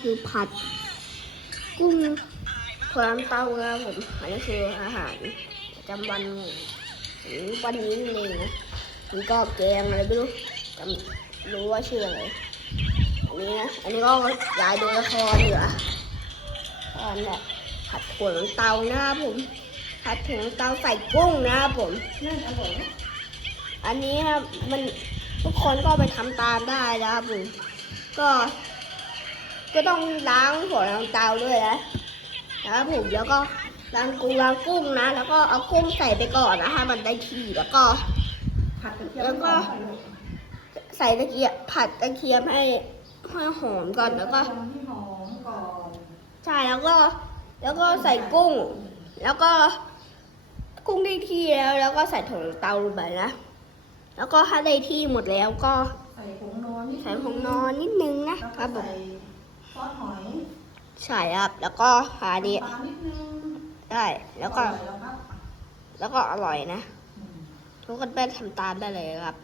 คือผัด กุ้งพลังเตาครับผมอันนี้คืออาหารประจำวันขอวันนี้นี่เองนะมันก็แกงอะไรไม่รู้จำรู้ว่าชื่ออะไรอันนี้นะอันนี้ก็ยายดูละครอยู่อะตอนแหละผัดถั่วลงเตานะครับผมผัดถั่วลงเตาใส่กุ้งนะครับผมนั่นอร่อยไหมอันนี้ครับมันทุกคนก็ไปทำตามได้นะครับผมก็ ก็ต้องล้างหัวล้างเตาด้วยนะนะครับผมแล้วก็ล้างกุ้งล้างกุ้งนะ แล้วก็เอากุ้งใส่ไปก่อนนะให้มันได้ที่แล้วก็ผัดกระเทียมแล้วก็ ใส่ตะเกียบผัดกระเทียมให้ให้หอมก่อนแล้วก็ใช่แล้วก็ แล้วก็ใส่กุ้ง แล้วก็กุ้งได้ที่แล้ว แล้วก็ใส่ถุงเตาลงไปนะแล้วก็ถ้าได้ที่หมดแล้วก็ใส่ผงนอนนิดใส่ผงนอนนิดนึงนะครับผม ซอสหอยใช่ครับ แล้วก็หาดีปลานิดนึงได้ แล้วก็ อร่อยแล้วครับ แล้วก็อร่อยนะอืมทุกคนไปทำตามได้เลยครับ